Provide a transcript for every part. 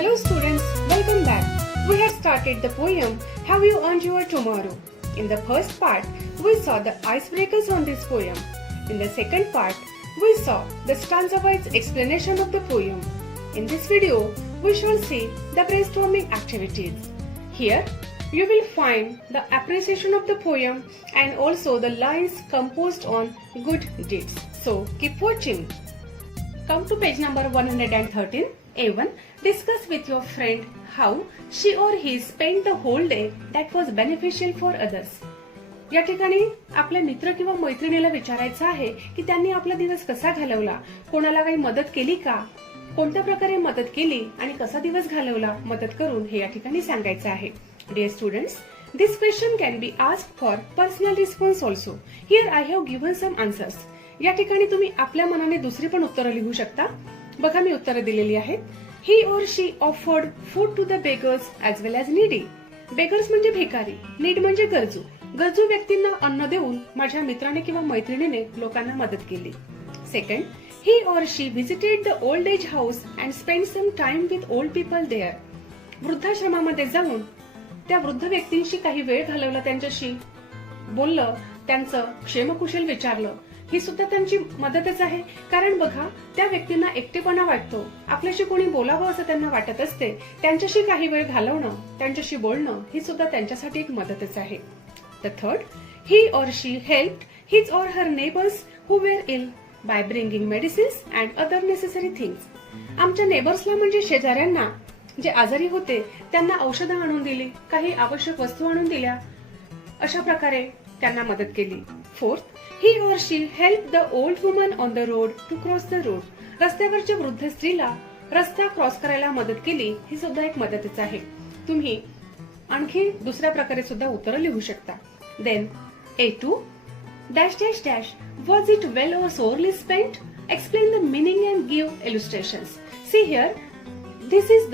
Hello students, welcome back. We have started the poem Have You Earned Your Tomorrow? In the first part, we saw the icebreakers on this poem. In the second part, we saw the stanza-wise explanation of the poem. In this video, we shall see the brainstorming activities. Here, you will find the appreciation of the poem and also the lines composed on good deeds. So, keep watching. Come to page number 113. A1. Discuss with your friend how she or he spent the whole day that was beneficial for others. या ठिकाणी आपल्या मित्र किंवा मैत्रिणीला विचारायचं आहे की त्यांनी आपला दिवस कसा घालवला, कोणाला काही मदत केली का, कोणत्या प्रकारे मदत केली आणि कसा दिवस घालवला मदत करून हे या ठिकाणी सांगायचं आहे. Dear students, this question can be asked for personal response also. Here I have given some answers. या ठिकाणी तुम्ही आपल्या मनाने दुसरी पण उत्तरं लिहू शकता. बघा मी उत्तरं दिलेली आहेत. He or she offered food to the beggars as well as needy. Beggars म्हणजे भिकारी, need म्हणजे गरजू. गरजू व्यक्तींना अन्न देऊन माझ्या मित्राने किंवा मैत्रिणीने लोकांना मदत केली. Second, he or she visited the old age house and spent some time with old people there. वृद्धाश्रमामध्ये जाऊन त्या वृद्ध व्यक्तींशी काही वेळ घालवला, त्यांच्याशी बोललं, त्यांचं क्षेमकुशल विचारलं. ही सुद्धा त्यांची मदतच आहे. कारण बघा, त्या व्यक्तींना एकटेपणा वाटतो, आपल्याशी कोणी बोलावं असं त्यांना वाटत असते. त्यांच्याशी काही वेळ घालवणं, त्यांच्याशी बोलणं ही सुद्धा त्यांच्यासाठी एक मदतच आहे. द थर्ड, ही और शी helped his or her neighbours who were ill by bringing medicines and other necessary things. आमच्या नेबर्सला म्हणजे शेजाऱ्यांना जे आजारी होते त्यांना औषधं आणून दिली, काही आवश्यक वस्तू आणून दिल्या, अशा प्रकारे त्यांना मदत केली. Fourth, he or she helped the old woman on the road to cross the road. रस्त्यावरच्या वृद्ध स्त्रीला रस्ता क्रॉस करायला मदत केली, ही सुद्धा एक मदतच आहे. तुम्ही आणखी दुसऱ्या प्रकारे सुद्धा उत्तर लिहू शकता. Then A2 dash dash dash was it well or sorely spent? Explain the meaning and give illustrations. See here, this is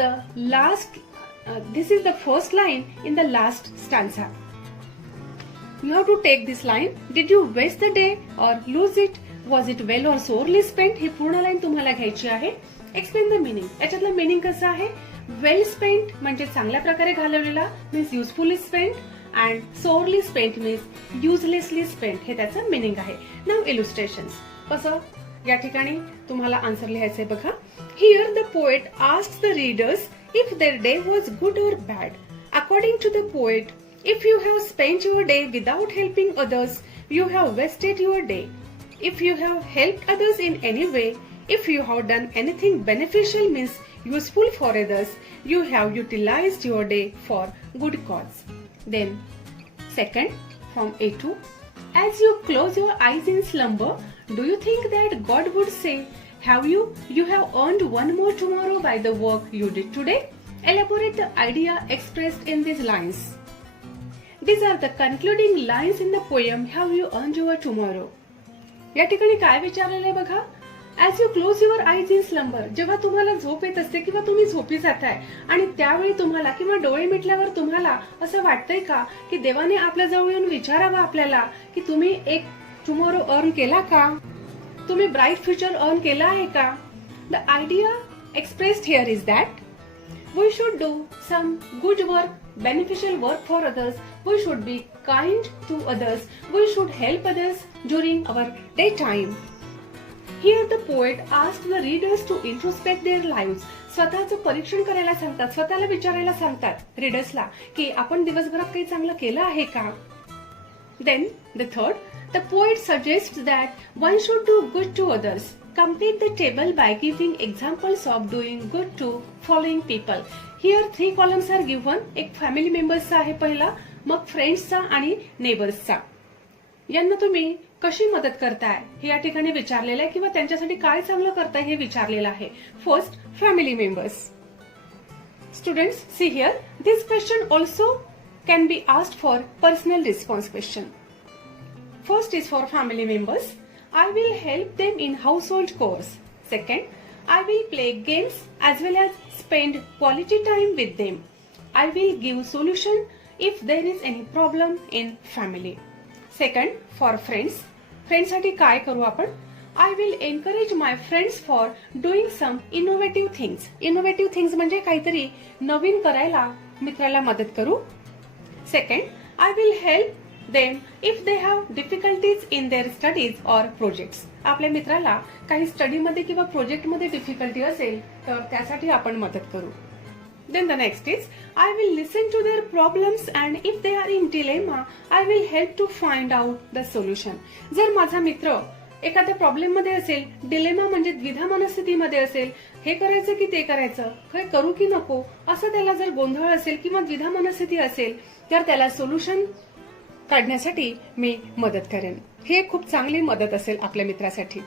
the first line in the last stanza. You have to take this line. Did you waste the day or lose it? Was it well or sorely spent? ही पूर्ण line तुम्हाला घ्यायची आहे. Explain the meaning. याच्यातलं meaning कसं आहे? Well spent म्हणजे चांगल्या प्रकारे घालवलेला, means usefully spent, and sorely spent means uselessly spent. हे त्याचं meaning आहे. Now illustrations. कसं? या ठिकाणी तुम्हाला आन्सर लिहायचंय बघा. Here the poet asks the readers if their day was good or bad. According to the poet, if you have spent your day without helping others, you have wasted your day. If you have helped others in any way, if you have done anything beneficial means useful for others, you have utilized your day for good cause. Then, second, from A2, as you close your eyes in slumber, do you think that God would say, you have earned one more tomorrow by the work you did today? Elaborate the idea expressed in these lines. These are the concluding lines in the poem Have You Earned Your Tomorrow. या ठिकाणी काय विचारलेलं आहे बघा. As you close your eyes in slumber, जेव्हा तुम्हाला झोप येत असते किंवा तुम्ही झोपी जाताय आणि त्यावेळी तुम्हाला किंवा डोळे मिटल्यावर तुम्हाला असं वाटतंय का की देवाने आपल्या जवळ येऊन विचारावं आपल्याला की तुम्ही एक टुमॉरो अर्न केला का, तुम्ही ब्राईट फ्युचर अर्न केला आहे का. The idea expressed here is that we should do some good work, beneficial work for others. We should be kind to others. We should help others during our daytime. Here the poet asks the readers to introspect their lives. स्वतःचं परीक्षण करायला सांगतात, स्वतःला विचारायला सांगतात रीडर्सला की आपण दिवसभरात काही चांगलं केलं आहे का. Then the third, the poet suggests that one should do good to others. Complete the table by giving examples of doing good to following people. Here 3 columns are given. एक फॅमिली मेंबर्सचा आहे पहिला, मग फ्रेंड्सचा आणि नेबर्सचा. यांना तुम्ही कशी मदत करताय हे या ठिकाणी विचारलेलं आहे किंवा त्यांच्यासाठी काय चांगलं करताय हे विचारलेलं आहे. First, family members. Students, see here, this question also can be asked for personal response question. First is for family members. I will help them in household chores. Second, I will play games as well as spend quality time with them. I will give solution if there is any problem in family. Second, for friends. Friends साठी काय करू आपण? I will encourage my friends for doing some innovative things. Innovative things म्हणजे काहीतरी नवीन करायला मित्राला मदत करू. Second, I will help them if they have difficulties in their studies or projects. आपल्या मित्राला काही स्टडीमध्ये किंवा प्रोजेक्टमध्ये डिफिकल्टी असेल तर त्यासाठी आपण मदत करू. Then the next is, I will listen to their problems and if they are in dilemma, I will help to find out the solution. जर माझा मित्र एखाद्या प्रॉब्लेम मध्ये असेल, डिलेमा म्हणजे द्विधा मनस्थितीमध्ये असेल, हे करायचं की ते करायचं, काय करू की नको, असं त्याला जर गोंधळ असेल किंवा द्विधा मनस्थिती असेल तर त्याला सोल्युशन काढण्यासाठी मी मदत करेन. हे खूप चांगली मदत असेल आपल्या मित्रासाठी.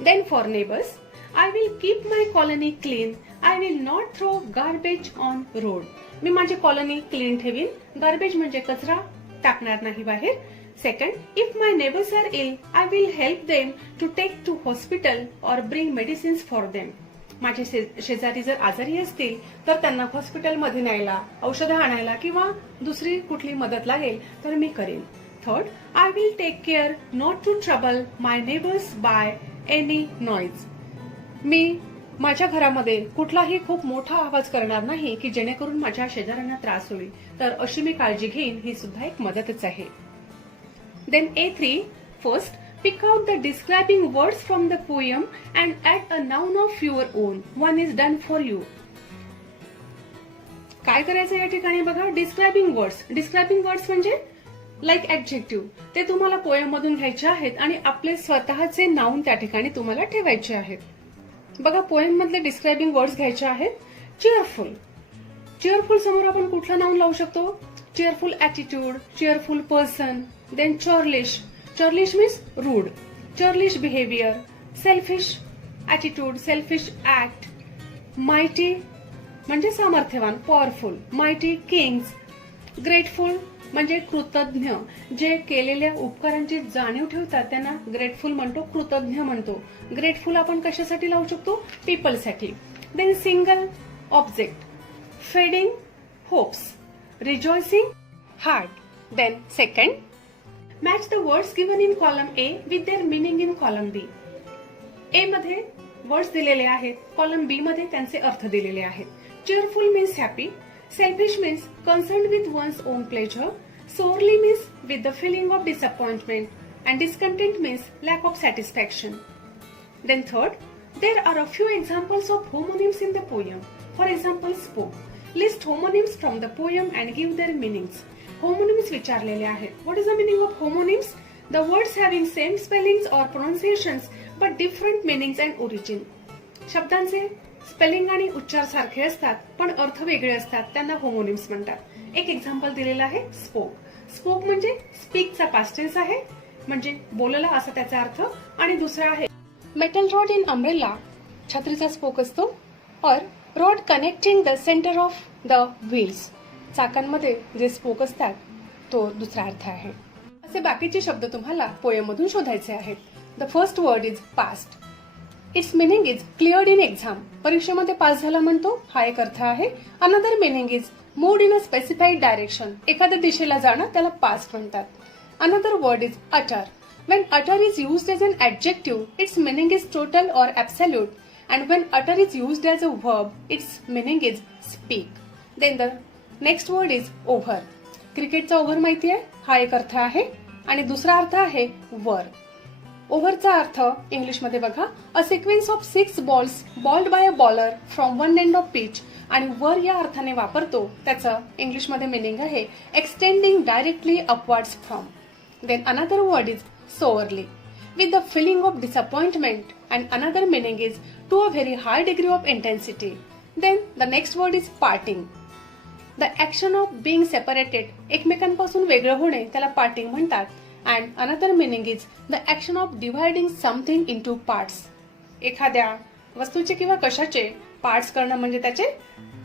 Then for neighbors, I will keep my colony clean. I will not throw garbage on road. मी माझी कॉलनी क्लीन ठेवीन. गार्बेज म्हणजे कचरा टाकणार नाही बाहेर. Second, if my neighbors are ill, I will help them to take to hospital or bring medicines for them. माझे शेजारी जर आजारी असतील तर त्यांना हॉस्पिटलमध्ये न्यायला, औषधं आणायला किंवा दुसरी कुठली मदत लागेल तर मी करेन. Third, I will take care not to trouble my neighbors by any noise. मी माझ्या घरामध्ये कुठलाही खूप मोठा आवाज करणार नाही की जेणेकरून माझ्या शेजाऱ्यांना त्रास होईल, तर अशी मी काळजी घेईन. ही सुद्धा एक मदतच आहे. Then A3, first, pick out the describing words from the poem and add a noun of your own. One is done for you. काय करायचं या ठिकाणी बघा, डिस्क्रायबिंग वर्ड्स. डिस्क्रायबिंग वर्ड्स म्हणजे लाईक ऍडजेक्टिव्ह, ते तुम्हाला पोएम मधून घ्यायचे आहेत आणि आपले स्वतःचे नाउन त्या ठिकाणी तुम्हाला ठेवायचे आहेत. बघा, पोएम मधले डिस्क्रायबिंग वर्ड्स घ्यायचे आहेत. चीअरफुल. चीअरफुल समोर आपण कुठलं नाउन लावू शकतो? Cheerful attitude, cheerful person. Then churlish. Churlish means rude. Churlish behaviour. Selfish attitude, selfish act. Mighty म्हणजे सामर्थ्यवान, पॉवरफुल. Mighty Kings. ग्रेटफुल म्हणजे कृतज्ञ, जे केलेल्या उपकारांची जाणीव ठेवतात त्यांना ग्रेटफुल म्हणतो, कृतज्ञ म्हणतो. ग्रेटफुल आपण कशासाठी लावू शकतो? पीपलसाठी. Then single object. Fading hopes. Rejoicing heart. Then second, match the words given in column A with their meaning in column B. A मध्ये वर्ड्स दिलेले आहेत, कॉलम बी मध्ये त्यांचे अर्थ दिलेले आहेत. Cheerful means happy. Selfish means concerned with one's own pleasure. Sorely means with the feeling of disappointment. And discontent means lack of satisfaction. Then third, there are a few examples of homonyms in the poem. For example, spoke. List homonyms from the poem and give their meanings. Homonyms विचारलेले आहेत. What is the meaning of homonyms? The words having same spellings or pronunciations but different meanings and origin. शब्दांचे spelling आणि उच्चार सारखे असतात पण अर्थ वेगळे असतात, त्यांना होमोनिम्स म्हणतात. एक एक्झाम्पल दिलेलं आहे, स्पोक. स्पोक म्हणजे स्पीकचा पास्ट टेन्स आहे, म्हणजे बोलला असा त्याचा अर्थ. आणि दुसरा आहे मेटल रॉड इन अम्ब्रेला, छत्रीचा स्पोक असतो. Or rod connecting the centre of the wheels, चाकांमध्ये जे स्पोक असतात तो दुसरा अर्थ आहे. असे बाकीचे शब्द तुम्हाला पोएम मधून शोधायचे आहेत. The first word is past. Its meaning is cleared in exam. परीक्षेमध्ये पास झाला म्हणतो, हा एक अर्थ आहे. Another meaning is moved in a specified direction. एखाद्या दिशेला जाणं त्याला पास्ट म्हणतात. Another word is utter. When utter is used as an adjective, its meaning is total or absolute. And when utter is used as a verb, its meaning is speak. Then the next word is over. क्रिकेटचा over माहिती आहे, हा एक अर्थ आहे. आणि दुसरा अर्थ आहे वर. ओव्हरचा अर्थ इंग्लिशमध्ये बघा, a sequence of 6 balls bowled by a bowler from one end of pitch. आणि वर या अर्थाने वापरतो, त्याचं इंग्लिशमध्ये मिनिंग आहे extending directly upwards from. Then another word is sorely, with the feeling of disappointment, and another meaning is to a very high degree of intensity. Then the next word is parting. The action of being separated, एकमेकांपासून वेगळं होणे त्याला parting म्हणतात. And another meaning is the action of dividing something into parts. एखाद्या वस्तूचे किंवा कशाचे parts करणं म्हणजे त्याचे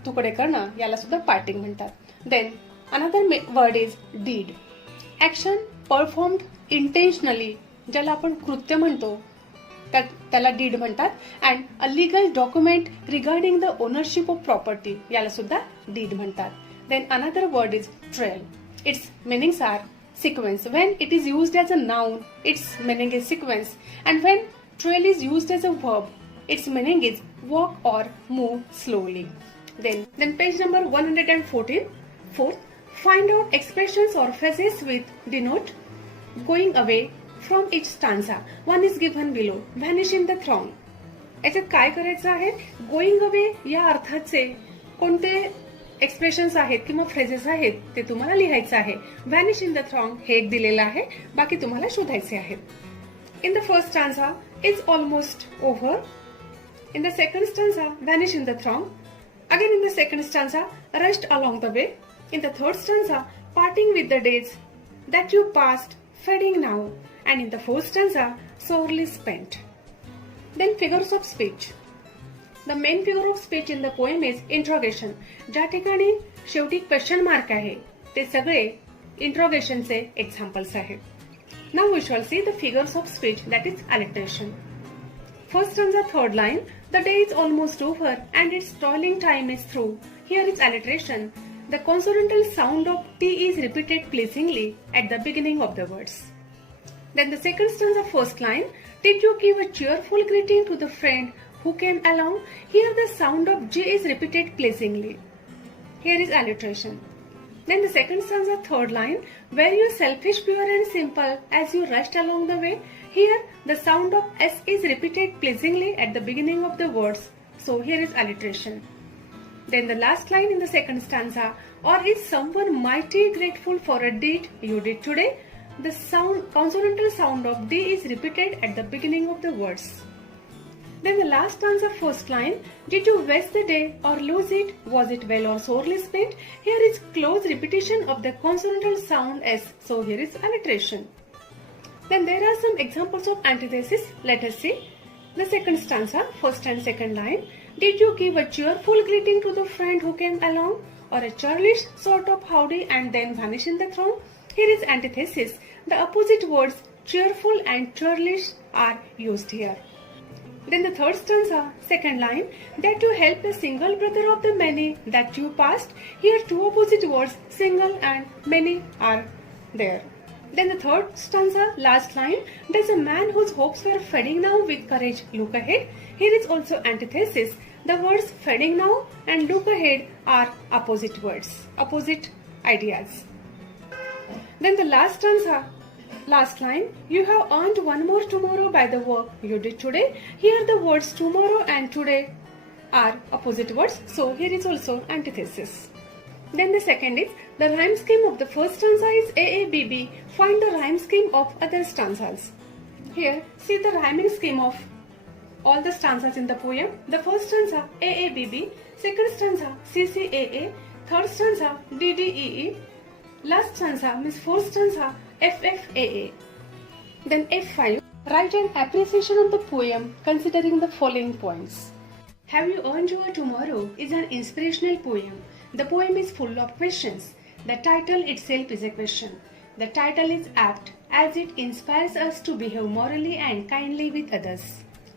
तुकडे करणं, याला सुद्धा पार्टिंग म्हणतात. Then another word is deed. Action performed intentionally, ज्याला आपण कृत्य म्हणतो त्याला डीड म्हणतात. And a legal document regarding the ownership of property, याला सुद्धा डीड म्हणतात. Then another word is trail. Its meanings are sequence. When it is used as a noun, its meaning is sequence. And when Trail is used as a verb. Its meaning is walk or move slowly. Then page number 114. Fourth, find out expressions or phrases with denote going away from each stanza. One is given below. Vanish in the throng. याच्यात काय करायचं आहे? Going away या अर्थाचे कोणते expressions आहेत किंवा phrases आहेत ते तुम्हाला लिहायचं आहे. व्हॅनिश इन द थ्रॉंग हे एक दिलेलं आहे, बाकी तुम्हाला शोधायचे आहेत. In the first stanza is almost over. In the second stanza vanish in the throng. Again in the second stanza rushed along the way. In the third stanza parting with the days that you passed fading now, and in the fourth stanza sorely spent. Then figures of speech. The main figure of speech in the poem is interrogation. ज्या ठिकाणी शेवटी question mark आहे ते सगळे इंट्रोगेशनचे examples आहेत. Now we shall see the figures of speech, that is alliteration. First stanza, third line. The day is almost over and its toiling time is through. Here is alliteration. The consonantal sound of T is repeated pleasingly at the beginning of the words. Then the second stanza, first line. Did you give a cheerful greeting to the friend who came along? Here the sound of J is repeated pleasingly. Here is alliteration. Then the second stanza, third line. Were you selfish, pure and simple as you rushed along the way? Here the sound of S is repeated pleasingly at the beginning of the words. So here is alliteration. Then the last line in the second stanza. Or is someone mighty grateful for a deed you did today? The consonantal sound of D is repeated at the beginning of the words. Then the last stanza, first line. Did you waste the day or lose it? Was it well or sorely spent? Here is close repetition of the consonantal sound S. So here is alliteration. Then there are some examples of antithesis. Let us see. The second stanza, first and second line. Did you give a cheerful greeting to the friend who came along? Or a churlish sort of howdy and then vanish in the throng? Here is antithesis. The opposite words cheerful and churlish are used here. Then the third stanza, second line. That you help a single brother of the many that you passed. Here two opposite words single and many are there. Then the third stanza, last line. Does a man whose hopes were fading now with courage look ahead? Here is also antithesis. The words fading now and look ahead are opposite words, opposite ideas. Then the last stanza, last line. You have earned one more tomorrow by the work you did today. Here the words tomorrow and today are opposite words. So here is also antithesis. Then the second is the rhyme scheme of the first stanza is AABB. Find the rhyme scheme of other stanzas. Here see the rhyming scheme of all the stanzas in the poem. The first stanza AABB, second stanza CCAA, third stanza DDEE, last stanza means fourth stanza FFAA. Then F5. Write an appreciation of the poem considering the following points. Have You Earned Your Tomorrow is an inspirational poem. The poem is full of questions. The title itself is a question. The title is apt as it inspires us to behave morally and kindly with others.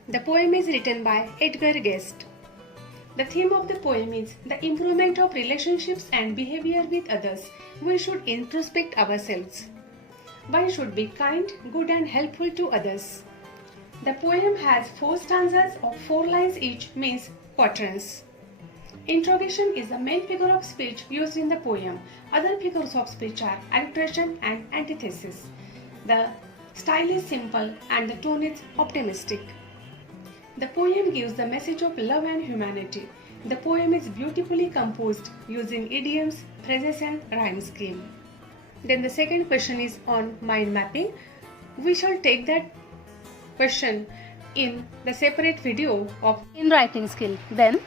The poem is written by Edgar Guest. The theme of the poem is the improvement of relationships and behavior with others. We should introspect ourselves. One should be kind, good and helpful to others. The poem has 4 stanzas of 4 lines each, means quatrains. Interrogation is the main figure of speech used in the poem. Other figures of speech are alliteration and antithesis. The style is simple and the tone is optimistic. The poem gives the message of love and humanity. The poem is beautifully composed using idioms, phrases and rhyme scheme. Then the second question is on mind mapping. We shall take that question in the separate video of in writing skill. Then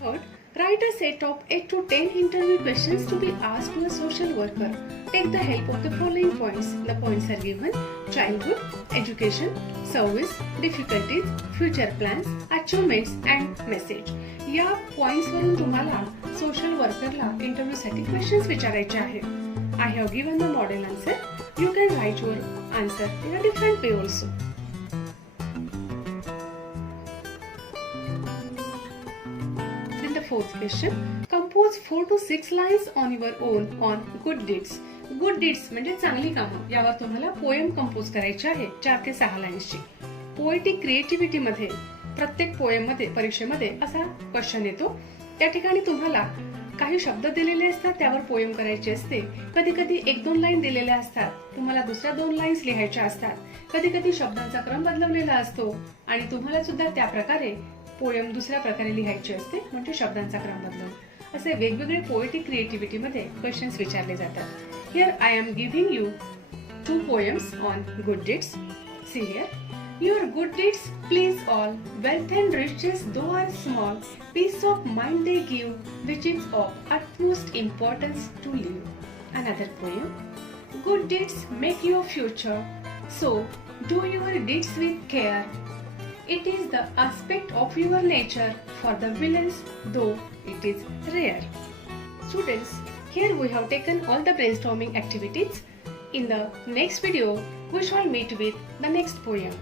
third, write a set of 8 to 10 interview questions to be asked to a social worker. Take the help of the following points. The points are given: childhood, education, service, difficulties, future plans, achievements and message. या points वरून तुम्हाला social वर्करला interview साठी questions विचारायचे आहेत. I have given the model answer. You can write your answer in a different way also. Then the fourth question. Compose 4 to 6 lines on your own on good deeds. Good deeds म्हणजे चांगली कामं. यावर तुम्हाला poem compose करायची आहे 4 ते 6 लाईन्सची. Poetic creativity मध्ये प्रत्येक पोएम मध्ये परीक्षेमध्ये असा क्वेश्चन येतो. त्या ठिकाणी तुम्हाला काही शब्द दिलेले असतात, त्यावर पोएम करायची असते. कधी कधी 1-2 लाईन दिलेल्या असतात, तुम्हाला दुसऱ्या 2 लाईन्स लिहायच्या असतात. कधी कधी शब्दांचा क्रम बदलवलेला असतो आणि तुम्हाला सुद्धा त्या प्रकारे पोएम दुसऱ्या प्रकारे लिहायची असते, म्हणजे शब्दांचा क्रम बदलून. असे वेगवेगळे पोएटिक क्रिएटिव्हिटी मध्ये क्वेश्चन्स विचारले जातात. Here I am giving you 2 poems on good deeds. See here. Your good deeds please all, wealth and riches though are small, peace of mind they give, which is of utmost importance to live. Another poem. Good deeds make your future, so do your deeds with care. It is the aspect of your nature for the villains, though it is rare. Students, here we have taken all the brainstorming activities. In the next video, we shall meet with the next poem.